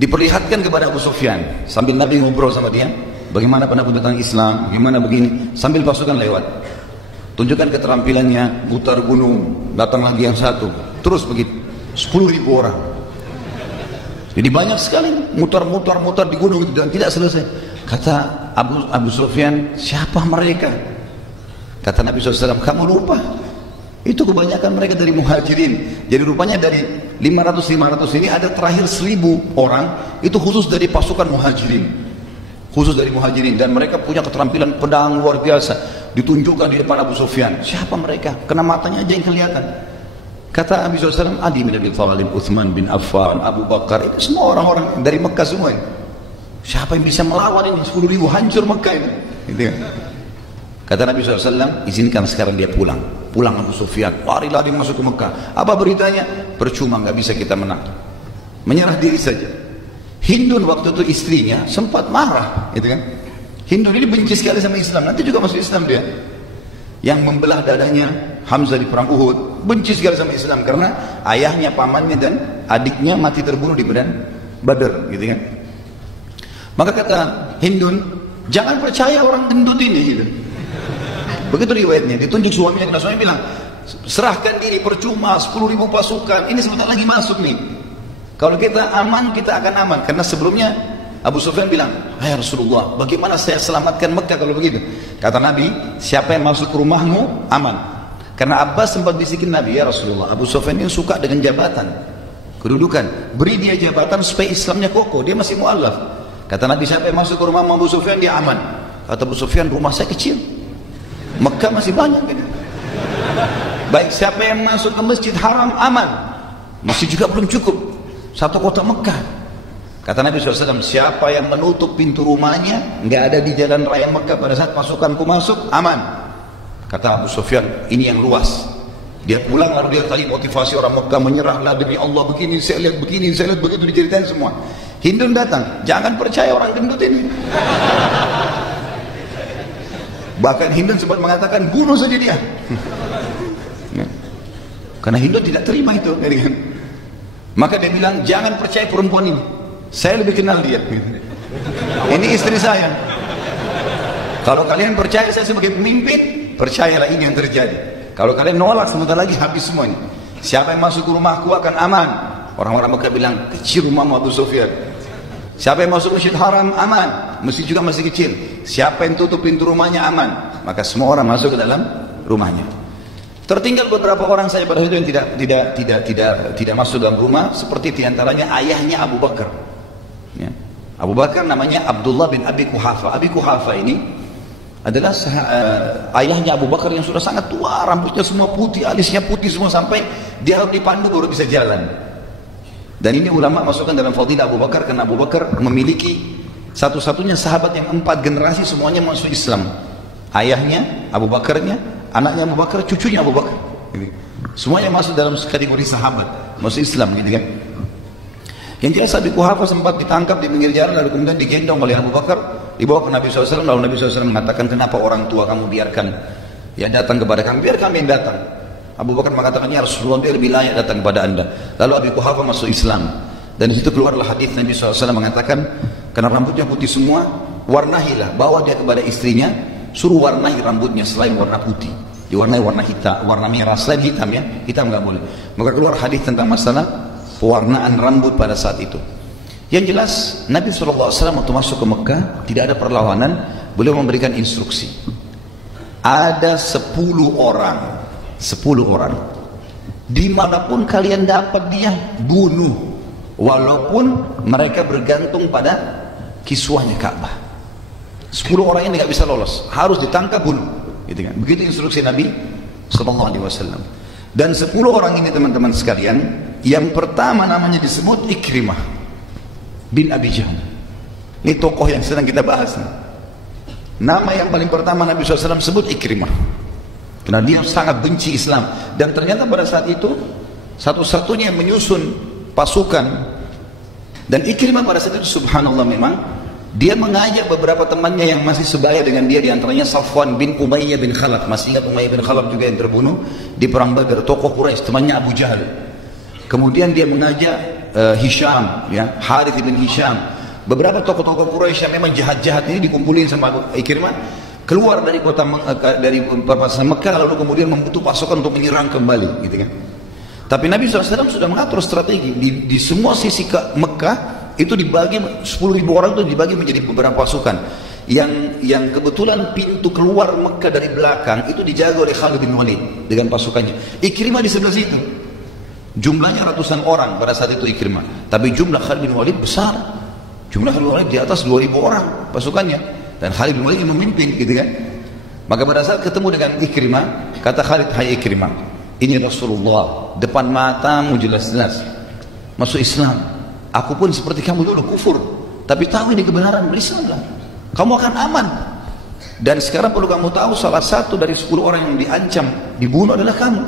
Diperlihatkan kepada Abu Sufyan sambil Nabi ngobrol sama dia, bagaimana pendapat tentang Islam, bagaimana begini, sambil pasukan lewat. Tunjukkan keterampilannya, putar gunung, datang lagi yang satu, terus begitu, 10.000 orang. Jadi banyak sekali mutar di gunung itu dan tidak selesai. Kata Abu Sufyan, siapa mereka? Kata Nabi SAW, kamu lupa, itu kebanyakan mereka dari muhajirin. Jadi rupanya dari 500 ini ada terakhir 1.000 orang, itu khusus dari pasukan muhajirin, khusus dari muhajirin, dan mereka punya keterampilan pedang luar biasa. Ditunjukkan di depan Abu Sufyan, siapa mereka? Kena matanya aja yang kelihatan. Kata Nabi SAW, Ali bin Abi Thalib, Uthman bin Affan, Abu Bakar, itu semua orang-orang dari Mekah semua ini. Siapa yang bisa melawan ini? 10.000 hancur Mekah ini. Gitu kan? Kata Nabi SAW, izinkan sekarang dia pulang. Pulang Abu Sufyan, lari masuk ke Mekah. Apa beritanya? Percuma, nggak bisa kita menang. Menyerah diri saja. Hindun waktu itu istrinya sempat marah, gitu kan? Hindun ini benci sekali sama Islam. Nanti juga masuk Islam dia. Yang membelah dadanya Hamzah di perang Uhud, benci sekali sama Islam karena ayahnya, pamannya dan adiknya mati terbunuh di medan Badar, gitu kan? Maka kata Hindun, jangan percaya orang gendut ini, gitu. Begitu riwayatnya, ditunjuk suaminya, karena suaminya bilang, serahkan diri, percuma, 10.000 pasukan, ini sebentar lagi masuk nih. Kalau kita aman, kita akan aman. Karena sebelumnya Abu Sufyan bilang, hai Rasulullah, bagaimana saya selamatkan Mekah kalau begitu? Kata Nabi, siapa yang masuk ke rumahmu, aman. Karena Abbas sempat bisikin Nabi, ya Rasulullah, Abu Sufyan ini suka dengan jabatan, kedudukan, beri dia jabatan supaya Islamnya kokoh, dia masih mu'alaf. Kata Nabi, siapa yang masuk ke rumah Abu Sufyan, dia aman. Kata Abu Sufyan, rumah saya kecil, Mekah masih banyak gitu. Baik, siapa yang masuk ke Masjid Haram, aman. Masih juga belum cukup, satu kota Mekah. Kata Nabi SAW, siapa yang menutup pintu rumahnya, nggak ada di jalan raya Mekah pada saat pasukanku masuk, aman. Kata Abu Sufyan, ini yang luas. Dia pulang lalu dia tadi motivasi orang Mekah, menyerahlah demi Allah, begini, saya lihat begini, saya lihat begitu, diceritain semua. Hindun datang, jangan percaya orang gendut ini. Bahkan Hindun sempat mengatakan, bunuh saja dia. Karena Hindun tidak terima itu. Maka dia bilang, jangan percaya perempuan ini, saya lebih kenal dia. Ini istri saya. Kalau kalian percaya saya sebagai pemimpin, percayalah ini yang terjadi. Kalau kalian nolak, sebentar lagi habis semuanya. Siapa yang masuk ke rumahku akan aman. Orang-orang Mekah bilang, kecil rumahmu Abu Sufyan. Siapa yang masuk Masjid Haram, aman. Masjid juga masih kecil. Siapa yang tutup pintu rumahnya, aman. Maka semua orang masuk ke dalam rumahnya. Tertinggal beberapa orang saya pada itu yang tidak masuk dalam rumah, seperti diantaranya ayahnya Abu Bakar. Ya. Abu Bakar namanya Abdullah bin Abi Quhafa. Abi Quhafa ini adalah ayahnya Abu Bakar yang sudah sangat tua, rambutnya semua putih, alisnya putih semua, sampai dia harus dipandu baru bisa jalan. Dan ini ulama masukkan dalam fadilah Abu Bakar, karena Abu Bakar memiliki satu-satunya sahabat yang 4 generasi semuanya masuk Islam. Ayahnya, Abu Bakarnya, anaknya Abu Bakar, cucunya Abu Bakar. Semuanya masuk dalam kategori sahabat, masuk Islam, gitu kan. Yang jelas Abi Quhafa sempat ditangkap di pinggir jalan, lalu kemudian digendong oleh Abu Bakar, dibawa ke Nabi SAW. Lalu Nabi SAW mengatakan, kenapa orang tua kamu biarkan yang datang kepada kami, biar kami yang datang. Abu Bakar mengatakan, ya Rasulullah, dia lebih layak datang kepada anda. Lalu Abi Quhafa masuk Islam, dan di situ keluarlah hadis Nabi SAW mengatakan, karena rambutnya putih semua, warnahilah, bawa dia kepada istrinya, suruh warnai rambutnya selain warna putih, diwarnai warna hitam, warna merah selain hitam, ya hitam nggak boleh. Maka keluar hadis tentang masalah pewarnaan rambut pada saat itu. Yang jelas Nabi SAW waktu masuk ke Mekah tidak ada perlawanan, beliau memberikan instruksi. Ada 10 orang, dimanapun kalian dapat dia, bunuh, walaupun mereka bergantung pada kiswahnya Ka'bah. 10 orang ini nggak bisa lolos, harus ditangkap, bunuh, gitu kan. Begitu instruksi Nabi SAW. Dan 10 orang ini teman-teman sekalian, yang pertama namanya disebut Ikrimah bin Abi Jahl. Ini tokoh yang sedang kita bahas. Nama yang paling pertama Nabi SAW sebut Ikrimah, karena dia sangat benci Islam. Dan ternyata pada saat itu satu-satunya yang menyusun pasukan. Dan Ikrimah pada saat itu subhanallah memang dia mengajak beberapa temannya yang masih sebaya dengan dia, diantaranya Safwan bin Umayyah bin Khalaf. Masih ingat Umayyah bin Khalaf juga yang terbunuh di perang Badar, tokoh Quraisy, temannya Abu Jahal. Kemudian dia mengajak Hisham, ya, Harith bin Hisham, beberapa tokoh-tokoh Quraisy yang memang jahat-jahat ini dikumpulin sama Ikrimah, keluar dari kota dari perbatasan Mekah, lalu kemudian membutuh pasukan untuk menyerang kembali, gitu kan. Tapi Nabi SAW sudah mengatur strategi di semua sisi ke Mekah itu dibagi 10.000 orang itu dibagi menjadi beberapa pasukan. Yang kebetulan pintu keluar Mekah dari belakang itu dijaga oleh Khalid bin Walid dengan pasukannya. Ikrimah di sebelah situ. Jumlahnya ratusan orang pada saat itu Ikrimah. Tapi jumlah Khalid bin Walid besar. Jumlah Khalid bin Walid di atas 2.000 orang pasukannya. Dan Khalid bin Walid yang memimpin, gitu kan. Maka pada saat ketemu dengan Ikrimah, kata Khalid, "Hai Ikrimah, ini Rasulullah, depan matamu jelas-jelas masuk Islam. Aku pun seperti kamu dulu kufur, tapi tahu ini kebenaran, berislamlah. Kamu akan aman. Dan sekarang perlu kamu tahu, salah satu dari 10 orang yang diancam dibunuh adalah kamu.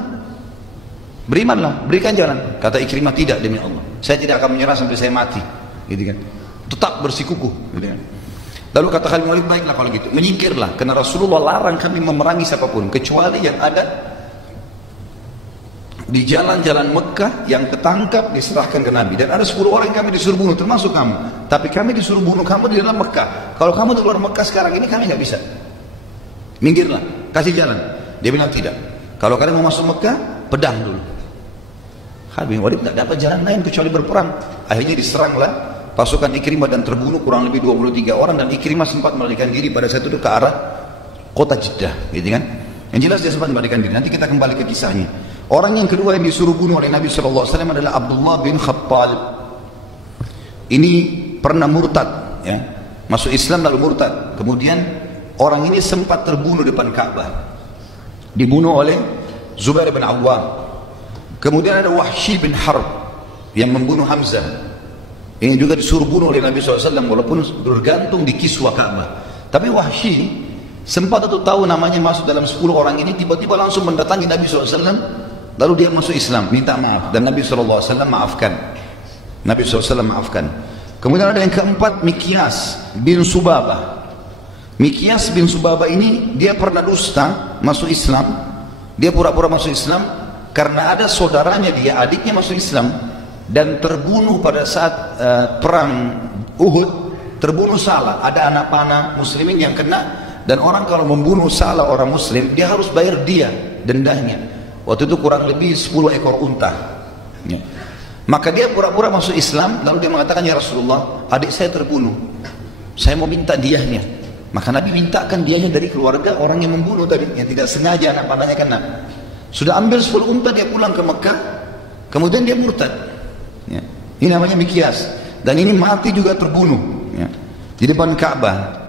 Berimanlah, berikan jalan." Kata Ikrimah, "Tidak, demi Allah, saya tidak akan menyerah sampai saya mati." Gitu kan. Tetap bersikukuh, gitu kan. Lalu kata Khalid bin Walid, "Baiklah kalau gitu, menyingkirlah, karena Rasulullah larang kami memerangi siapapun kecuali yang ada di jalan-jalan Mekah yang ketangkap diserahkan ke Nabi. Dan ada 10 orang yang kami disuruh bunuh, termasuk kamu. Tapi kami disuruh bunuh kamu di dalam Mekah. Kalau kamu di luar Mekah sekarang ini, kami nggak bisa. Minggirlah, kasih jalan." Dia bilang, "Tidak. Kalau kalian mau masuk Mekah, pedang dulu." Khalid bin Walid tidak dapat jalan lain kecuali berperang. Akhirnya diseranglah pasukan Ikrimah dan terbunuh kurang lebih 23 orang. Dan Ikrimah sempat melarikan diri pada saat itu ke arah kota Jeddah, gitu kan. Yang jelas dia sempat melarikan diri. Nanti kita kembali ke kisahnya. Orang yang kedua yang disuruh bunuh oleh Nabi SAW adalah Abdullah bin Khattab. Ini pernah murtad, ya, masuk Islam lalu murtad. Kemudian orang ini sempat terbunuh depan Ka'bah, dibunuh oleh Zubair bin Awwam. Kemudian ada Wahsy bin Harb yang membunuh Hamzah. Ini juga disuruh bunuh oleh Nabi SAW walaupun bergantung di kiswah Ka'bah. Tapi Wahsy sempat itu tahu namanya masuk dalam 10 orang ini, tiba-tiba langsung mendatangi Nabi SAW. Lalu dia masuk Islam, minta maaf, dan Nabi SAW maafkan. Nabi SAW maafkan. Kemudian ada yang keempat, Mikyas bin Subabah. Mikyas bin Subabah ini dia pernah dusta masuk Islam. Dia pura-pura masuk Islam karena ada saudaranya dia, adiknya masuk Islam dan terbunuh pada saat perang Uhud. Terbunuh salah, ada anak panah muslimin yang kena. Dan orang kalau membunuh salah orang muslim, dia harus bayar dia dendanya. Waktu itu kurang lebih 10 ekor unta, ya. Maka dia pura-pura masuk Islam. Lalu dia mengatakan, "Ya Rasulullah, adik saya terbunuh, saya mau minta diahnya." Maka Nabi mintakan diahnya dari keluarga orang yang membunuh tadi, yang tidak sengaja anak panahnya kena. Sudah ambil 10 unta, dia pulang ke Mekah. Kemudian dia murtad, ya. Ini namanya Mikyas. Dan ini mati juga terbunuh, ya, di depan Ka'bah.